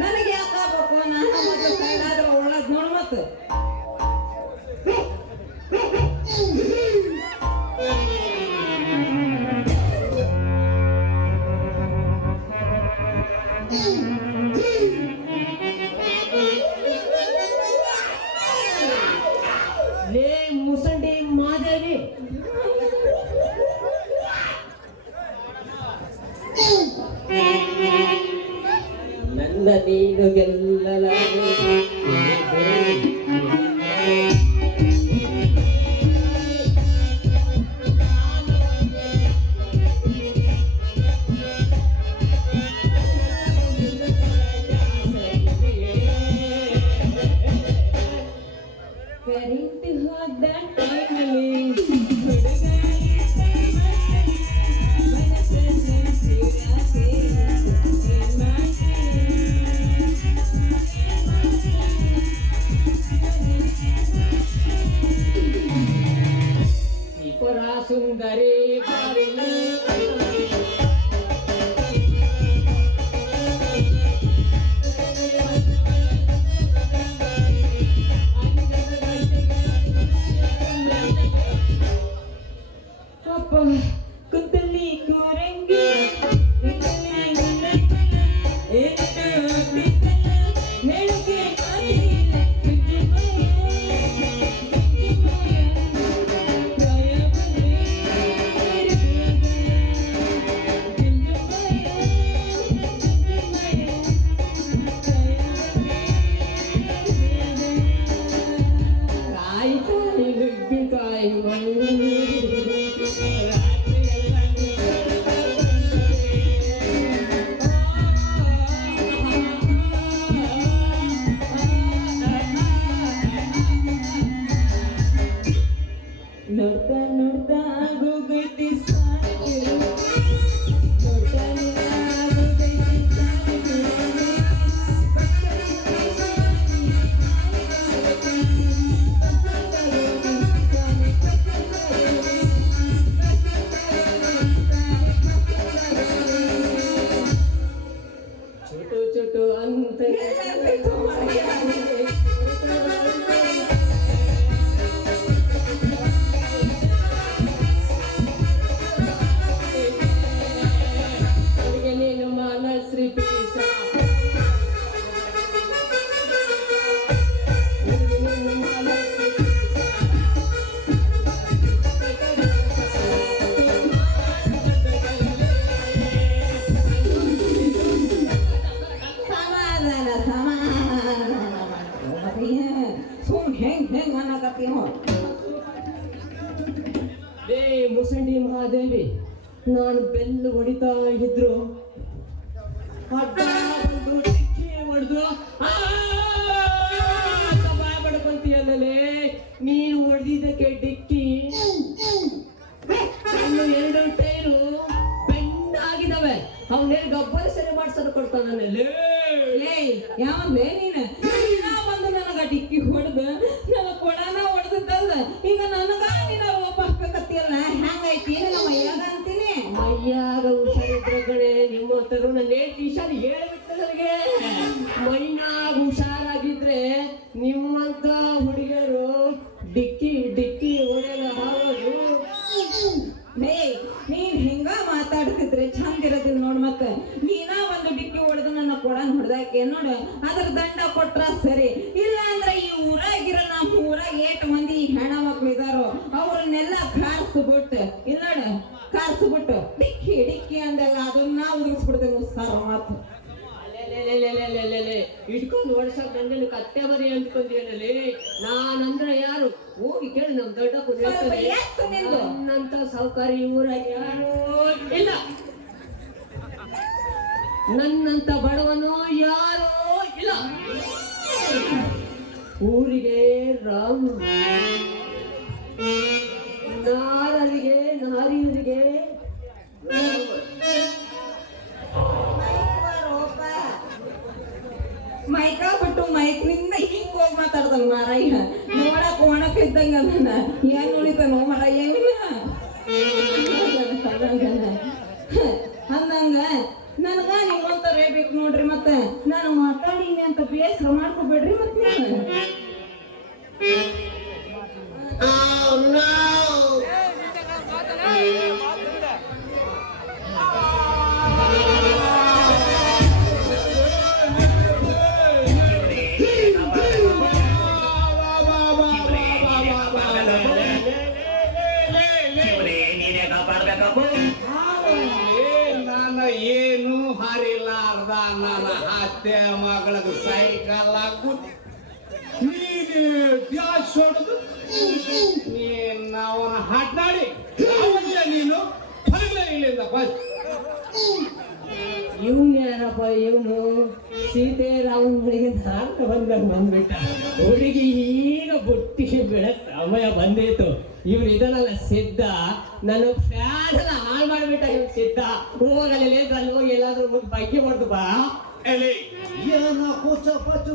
ನನಗೆ ಯಾಕಾಗಬೇಕು ನಾನು ಮತ್ತೆ ಸೈಡ್ ಆದ್ರೆ ಒಳ್ಳೇದು ನೋಡು ಮತ್ತೆ ಲೇ ಮುಸಂಡಿ ಮಾದೇವಿ ನನ್ನ ನೀನು ಗೆಲ್ಲಲಾರೆ ಸುಂದರಿ ಕುತ್ತಲಿ ಕೂರಂಗಿ ನೋಡ್ತಾ ನೋಡ್ತಾ ಆಗೋಗೈತಿ ಚೋಟು ಚೋಟು ಅಂತ ಮುಸಂಡಿ ಮಹಾದೇವಿ ನಾನು ಬೆಲ್ಲು ಹೊಡಿತಾ ಇದ್ರು ಹೊಡೆದು ಬಡ್ಕೊಂತೀಯಲ್ಲೇ ನೀನು ಹೊಡೆದಿದ್ದಕ್ಕೆ ಡಿಕ್ಕಿ ಇನ್ನು 2 ಟೈರು ಬೆಂಡಾಗಿದ್ದಾವೆ ಅವನೇನು ಗಬ್ಬರ ಸರಿ ಮಾಡ್ಸೋದು ಕೊಡ್ತಾನಲ್ಲೇ ಯಾವಂದೆ ನೀನು ಬಂದು ನನಗ ಡಿಕ್ಕಿ ಹೊಡೆದು ನನ್ನ ಕೊಡನ ಹೊಡೆದಲ್ಲ ಈಗ ನನಗ ನೀನು ಒಪ್ಪಿಸ್ಬೇಕತ್ತಿಯಲ್ಲ ಹ್ಯಾಂಗೈತಿ ನಮ್ಮ ಮೈಯಾಗ ಅಂತೀನಿ ಮೈಯಾಗ ಹುಷಾರಿದ್ರ ಕಡೆ ನಿಮ್ಮ ತರು ನನ್ನ ಟೀಶರ್ ಹೇಳ್ಬಿಟ್ಟು ನನಗೆ ಮೈನಾಗ ಹುಷಾರಾಗಿದ್ರೆ ನಿಮ್ಮಂತ ಹುಡುಗಿಯರು ಡಿಕ್ಕಿ ಡಿಕ್ಕಿ ಹೊಡೆಯಲ್ಲ ಹಾಗೋದು ನೀನ್ ಹಿಂಗ ಮಾತಾಡ್ತಿದ್ರೆ ಚಂದ ಇರೋದಿಲ್ಲ ನೋಡ್ ಮತ್ತ ನೀನ ಒಂದು ಡಿಕ್ಕಿ ಹೊಡೆದು ನನ್ನ ಕೊಡನ್ ಹೊಡೆದಾಕೆ ನೋಡು ಅದ್ರ ದಂಡ ಕೊಟ್ರ ಸರಿ ಇಲ್ಲ ಅಂದ್ರೆ ಈ ಊರಾಗಿರೋ ನಮ್ಮ ಊರಾಗ 8 ಮಂದಿ ಹೆಣ ಮಕ್ಳು ಇದಾರೋ ಅವ್ರನ್ನೆಲ್ಲ ಕಾರ್ಸ್ಬಿಟ್ಟು ಇಲ್ಲ ಕಾರ್ಸ್ಬಿಟ್ಟು ಡಿಕ್ಕಿ ಡಿಕ್ಕಿ ಅಂದೆಲ್ಲ ಅದನ್ನ ಉದುರಿಸ್ಬಿಡ್ತೇವೆ ಸರ್ ಮಾತು ಇಟ್ಕೊಂಡು ಓಡ್ಸಕ್ ನನ್ನ ಕತ್ತೆ ಬರಿ ಅಂದ್ಕೊಂಡೇನಲ್ಲಿ ನಾನಂದ್ರೆ ಯಾರು ಹೋಗಿ ಕೇಳಿ ನಮ್ ದೊಡ್ಡಪ್ಪ ಹೇಳ್ತಾನೆ ಯಾಕೆ ನಿಂದು? ನನ್ನಂತ ಸೌಕರ್ಯ ಊರಾಗ ಯಾರು ಇಲ್ಲ, ನನ್ನಂತ ಬಡವನು ಯಾರು ಇಲ್ಲ. ಊರಿಗೆ ರಾಮ, ನಾರರಿಗೆ ನಾರಿಯರಿಗೆ ಮೈಕ ಬಿಟ್ಟು ಮೈಕ್ನಿಂದ ಹಿಂಗ್ ಹೋಗಿ ಮಾತಾಡ್ದಲ್ ಮಾರಯ್ಯ, ನೋಡಕ್ ಒಣಕ್ಲಿದ್ದಂಗ ಅದನ್ನ ಏನ್ ಉಳಿತಾನೋ ಮಾರಯ್ಯ ಅಂದಂಗ ನನ್ಗ ನಿಮ್ಮಂತವ್ರೇ ಬೇಕು ನೋಡ್ರಿ. ಮತ್ತೆ ನಾನು ಮಾತಾಡೀನಿ ಅಂತ ಬೇಸರ ಮಾಡ್ಕೋಬೇಡ್ರಿ. ಮತ್ತೆ ನಾನು ಏನು ಹರಿಲಾರ್ದ ನನ್ನ ಅತ್ತೆ ಮಗಳಿಗೆ ಸೈಕಲ್ ಹಾಕುದು ನೀನು ಗ್ಯಾಸ್ ಹೊಡೆದು ನೀನು ಅವನ ಹಡ್ನಾಡಿ ಅವನಿಗೆ ನೀನು ಹೊರಗಡೆ ಇಲ್ಲಿಂದ ಬಸ್. ಇವನು ಯಾರಪ್ಪ? ಇವನು ಸೀತೆ ರಾಮನಿಗೆ ನಾಟ ಬಂದ್ಬಿಟ್ಟ. ಹುಡುಗಿ ಈಗ ಬುಟ್ಟಿಗೆ ಬೆಳೆ ಸಮಯ ಬಂದಿತ್ತು. ಇವ್ರು ಇದನ್ನೆಲ್ಲ ಸಿದ್ಧ, ನಾನು ಫ್ಯಾನ್ ಎಲ್ಲ ಹಾಳು ಮಾಡ್ಬಿಟ್ಟ. ಇವ್ನು ಸಿದ್ಧ ಹೋಗಲ್ಲ, ಅಲ್ಲಿ ಹೋಗಿ ಎಲ್ಲಾದ್ರೂ ಬಗ್ಗೆ ಮಾಡ್ದು ಬಾ. ಎಲೆ ಏನೋ ಕೂಚ ಪಚ್ಚು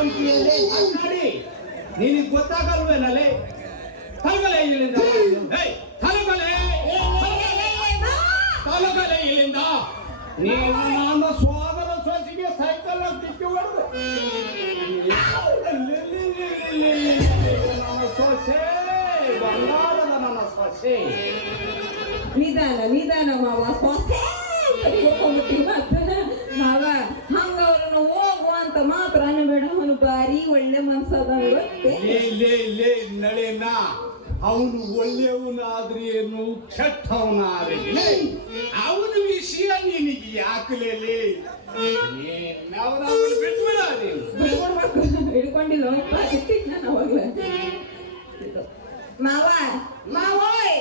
ಅಂತೀಯಲ್ಲೇ ಹಡ್ನಾಡಿ, ನಿನಗೆ ಗೊತ್ತಾಗಲ್ವೇನಲ್ಲೇ? ತಲಗಲೆ ಇಲ್ಲಿಂದ, ತಲಗಲೆ ಇಲ್ಲಿಂದ. ನೀವು ನನ್ನ ಸೋದರ ಸೊಸಿಗೆ ಸೈಕಲ್ ತಿಕ್ಕಿ ಹೊಡೆದು ನನ್ನ ಸೊಸೆ ಬಂಗಾರದ ನನ್ನ ಸೊಸೆ. ನಿಧಾನ ಮಾವ, ಸೊಸೆ ಮಾವ ಹಂಗ ಅವ್ರನ್ನ ಹೋಗು ಅಂತ ಮಾತ್ರ ಅನ್ಬೇಡ. ಅವನು ಬಾರಿ ಒಳ್ಳೆ ಮನ್ಸದ ಗೊತ್ತೇ. ನಳಿನ ಅವನು ಒಳ್ಳೆಯವನಾದ್ರೆ ಏನು, ಕೆಟ್ಟವನಾದ್ರೆ ಅವನ ವಿಷಯ ನಿನಗೆ ಯಾಕಲೇ? ಅವನ ಬಿಟ್ಬಿಡ. ಹಿಡ್ಕೊಂಡಿಲ್ಲ ನಾನು ಅವಾಗ್ಲ ಮಾವ ಮಾವೋಯ್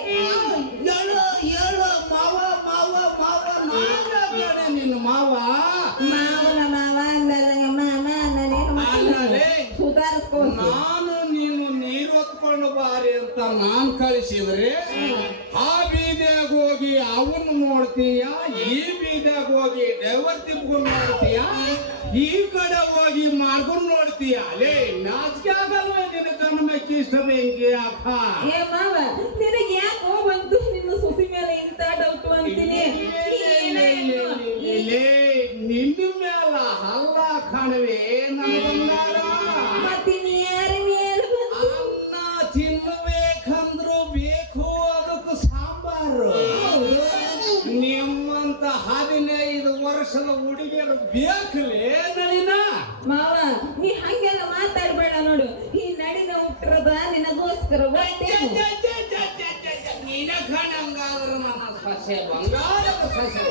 ಹೇಳು ಮಾವ ಮಾವ ಮಾವ ಮಾವ ನಿನ್ನ ಮಾವ ಮಾವನ ಮಾವ ಅಂದಾಗ ಮಾಮ ನಾನೇನು ಸುಧಾರಿಸ್ಕೊ. ನಾನು ನೀನು ನೀರು ಹೊತ್ಕೊಂಡು ಬಾರಿ ಅಂತ ನಾನ್ ಕಳಿಸಿದ್ರೆ ಆ ಬೀದಿಯಾಗ ಹೋಗಿ ಅವನು ನೋಡ್ತೀಯ, ಈ ಬೀದಿಯಾಗ ಹೋಗಿ ಡ್ರೈವರ್ ತಿಪ್ಕೊಂಡು ನೋಡ್ತೀಯ, ಈ ಕಡೆ ಹೋಗಿ ಮಾಡ್ಕೊಂಡು ನೋಡ್ತೀಯ. ಅಲೇ ನಾಚಿಕೆ ಆಗಲ್ವೇ ನಿನ್ನ ಕಣ್ಣು ಮೆಚ್ಚಿ ಇಷ್ಟ ಬೆಂಕಿ ಅಕ್ಕ? ಏ ಮಾವ ನಿನಗೆ ಯಾಕೋ ಬಂತು ನಿನ್ನ ಸೊಸಿ ಮೇಲೆ ಇಂತ ಡೌಟ್ ಅಂತೀನಿ. ನಿನ್ನ ಮೇಲ ಹಲ್ಲ ಕಾಣುವೆ ನನ್ನ ಬಂಗಾರ. ಮತ್ತಿನ್ ಯಾರ ಮೇಲೆ ಅನ್ನ ತಿನ್ನಬೇಕಂದ್ರು ಬೇಕು ಅದಕ್ಕೆ ಸಾಂಬಾರು. ನಿಮ್ಮಂತ 15 ವರ್ಷದ ಹುಡುಗಿಯರು ಬೇಕಲೇ ನಳಿನ? ಮಾವ ನೀ ಹಂಗೆಲ್ಲ ಮಾತಾಡ್ಬೇಡ ನೋಡು. ಈ ನಡಿನ ಹುಟ್ಟಿರದ ನಿನಗೋಸ್ಕರ ನೀನ ಕಣಂಗಾದ್ರ ನನ್ನ ಸೊಸೆ ಬಂಗಾರದ ಸೊಸೆ.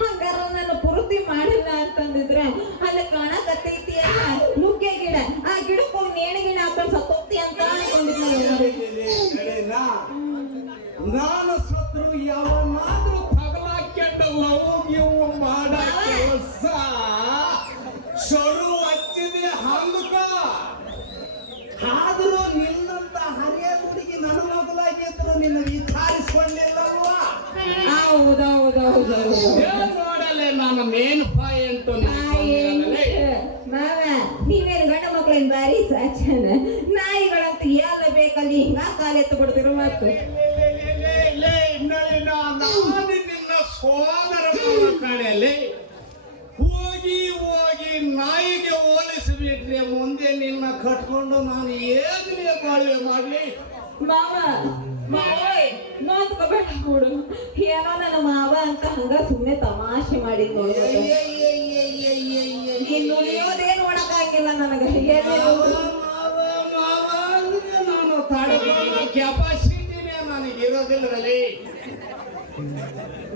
ಹಂಗಾರ ನಾನು ಪೂರ್ತಿ ಮಾಡಿಲ್ಲ ಅಂತಂದಿದ್ರೆ ಅಲ್ಲಿ ಕಾಣಕತ್ತೈತಿ ಅಲ್ಲ ನುಗ್ಗೆ ಗಿಡ, ಆ ಗಿಡಕ್ಕೆ ಹೋಗಿ ನೇಣಿ ಗಿಡ ಹಾಕೊಂಡು ಸತ್ತೋಗ್ತಿ ಅಂತ ಅನ್ಕೊಂಡಿದ್ನ. ನಾನು ಸತ್ರು ಯಾವನ್ನಾದ್ರೂ ತಗಲಾಕ್ಯಂಡ ಲವ್ ಮಾಡ ಕೆಲಸ ಶುರು ಹಚ್ಚಿದೆ ಹಂಗಕ. ಆದ್ರೂ ನಿನ್ನಂತ ಹರಿಯ ಹುಡುಗಿ ನನ್ನ ಮಗಲಾಗಿದ್ರು ನಿನ್ನ ವಿಚಾರಿಸ್ಕೊಂಡಿಲ್ಲಲ್ವಾ? ಹೌದೌದೌದೌದು ನೋಡಲೆ ನಾನು ಮೇನ್ ಪಾಯಿಂಟ್ ಮಾವ ನೀವೇನು ಗಂಡ ಮಕ್ಕಳೇನು ಬಾರಿ ಸಾಚನ ನಾಯಿಗಳಂತ ಎಲ್ಲ ಬೇಕಲ್ಲಿ ಹಿಂಗ ಕಾಲೆತ್ತು ಬಿಡ್ತಿರೋ ಮಾತು. ನಾನು ನಿನ್ನ ಸೋದರ ಕಡೆಯಲ್ಲಿ ಹೋಗಿ ಹೋಗಿ ನಾಯಿಗೆ ಹೋಲಿಸಿಬಿಟ್ರೆ ಮುಂದೆ ನಿನ್ನ ಕಟ್ಕೊಂಡು ನಾನು ಏನೇ ಬಾಳ್ವೆ ಮಾಡ್ಲಿ? ಮಾವ ಮಾವೋಯ್ ನೋಡ್ಕೋಬೇಡ ನೋಡು, ಏನೋ ನನ್ನ ಮಾವ ಅಂತ ಹಂಗ ಸುಮ್ಮನೆ ತಮಾಷೆ ಮಾಡಿ ನೋಡ್ಬೋದು. ನೀನು ಉಳಿಯೋದೇನು ಒಣಗಾಗಿಲ್ಲ ನನಗೆ. ನಾನು ತಡೆಕೊಳ್ಳೋ ಕೆಪಾಸಿಟಿನೇ ನನಗೆ ಇರೋದಿಲ್ಲದಲ್ಲಿ.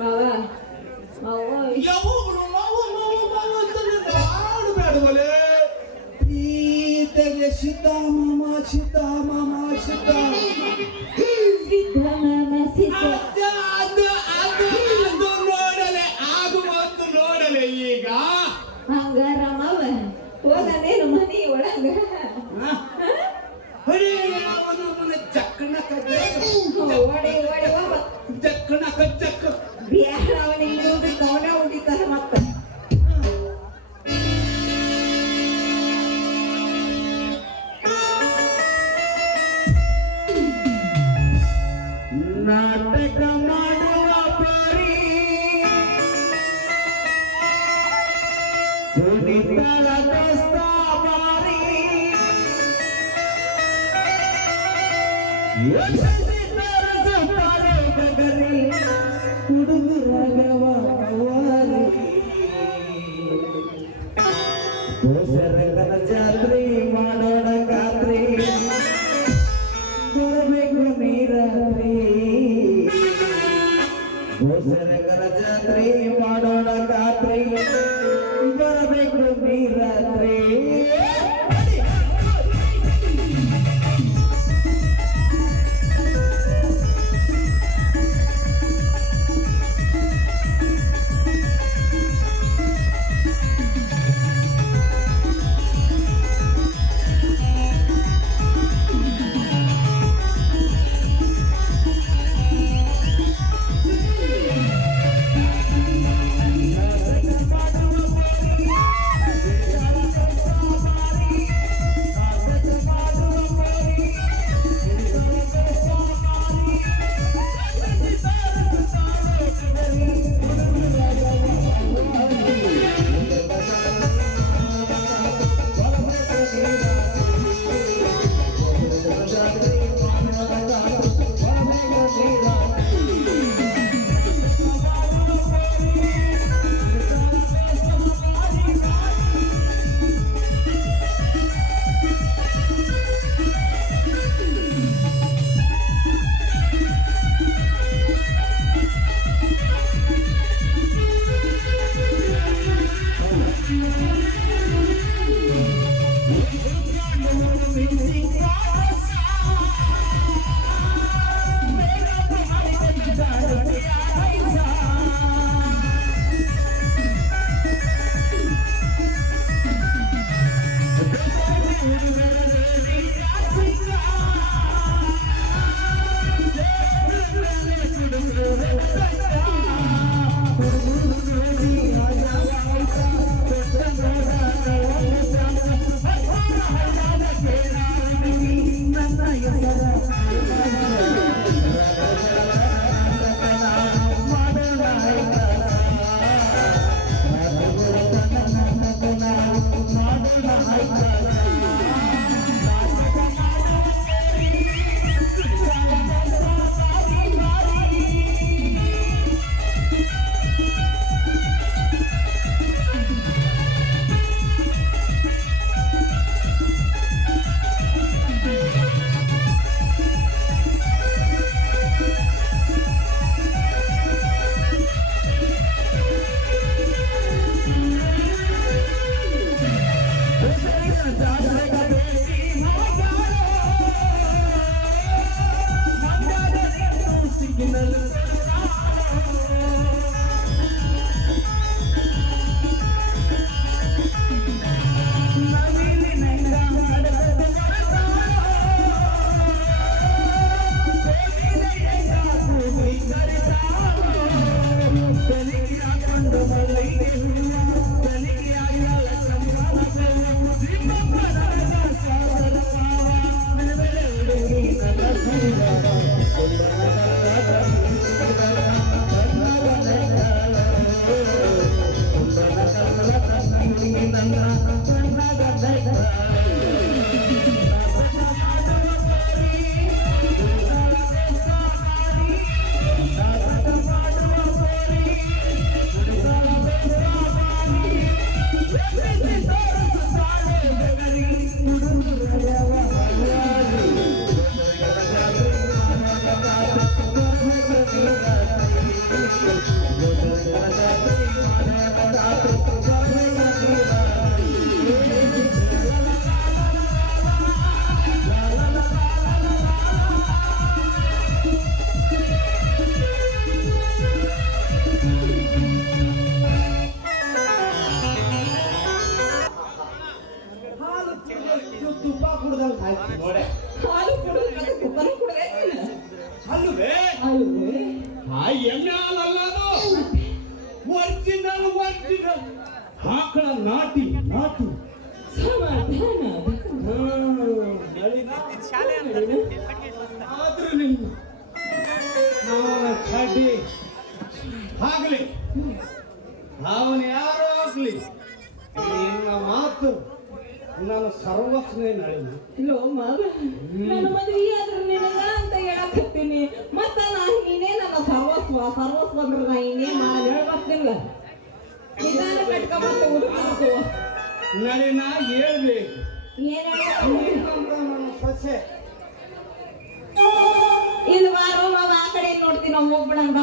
ಮಾವ ಮಾವೋಯ್ ಯಾವಾಗಲೂ ಮಾವ ಅಂತಂದ್ರೆ ಆಡಬೇಡವಲೆ ಪ್ರೀತಿಗೆ ಸಿದ್ಧ ಮಾಮ ಸಿದ್ಧ ಮಾಮ ಸಿದ್ಧ ಸಿದ್ಧ ಮಾಮ ಸಿದ್ಧ. ಅದು ನೋಡಲೆ ಆಗುವಂತ ನೋಡಲೆ ಈಗ ಹಂಗಾರ ಮಾವ ಹೋಗನೇನು ಮನಿ ಒಳಗ ಚಕ್ಕಣ ಓಡಿ ಓಡಿ ಹೋಗ ಚಕ್ಕಣ ಕಚ್ಚಕ್ಕ ಬ್ಯಾಡ ಅವನಿಗೆ ಮ್ಯೂಸಿಕ್ ಅವನೇ ಹೊಡಿತಾರೆ ಮತ್ತ. ನಾಟಕ ಮಾಡುವ ಪಾರಿ ಕುಣಿತಳ ದೋಸ್ತ ಬಾರಿ ಗೋಸರಂಗನ ಜಾತ್ರೆ ಮಾಡೋಣ ಖಾತ್ರಿ ಬರಬೇಕು ನೀರಾತ್ರಿ ಗೋಸರಂಗನ ಜಾತ್ರೆ ಮಾಡೋಣ ಖಾತ್ರಿ ಬರಬೇಕು ನೀರಾತ್ರಿ. Thank you. ನೋಡೆ ಹಾಲು ಕುಡಿದ್ರೆ ಕುಕ್ಕರ್ ಕುಡ್ದೆ ಅಲ್ವೇ ಅಲ್ವೇ ಆ ಎಮ್ಮೆ ಹಾಲಲ್ಲ ಅದು ಒರಿಜಿನಲ್ ಆಕಳ ನಾಟಿ ಸಮಾಧಾನ ಆದ್ರೂ ನಿಮ್ಮ ಅವನ ಚಡ್ಡಿ ಆಗ್ಲಿ ಅವನು ಯಾರೋ ಆಗ್ಲಿ ನಿನ್ನ ಮಾತು ನನ್ನ ಸರ್ವಸ್ವನೇ ನಳಿನಿ ಲೋ ಮಾವ ನನ್ನ ಮದ್ವೆ ಆದ್ರೆ ನಿನಗ ಅಂತ ಹೇಳಕತ್ತೀನಿ ಮತ್ತ ನಾ ನೀನೇ ನನ್ನ ಸರ್ವಸ್ವ ಅಂದ್ರೆ ನಾ ಇನ್ನೇ ಮಾಡಿ ಹೇಳ್ಬರ್ತಿಲ್ಲ ನಿಧಾನ ಕಟ್ಕೊಂಬಂತ ಹುಡುಕಿತ್ತು ನಳಿನ ಹೇಳ್ಬೇಕು ಏನ್ ನನ್ನ ಸೊಸೆ ಇಲ್ಲಿ ಬಾರೋ ಮಾವ ಆ ಕಡೆ ನೋಡ್ತೀನಿ ನಾವು ಹೋಗ್ಬಿಡಂಗ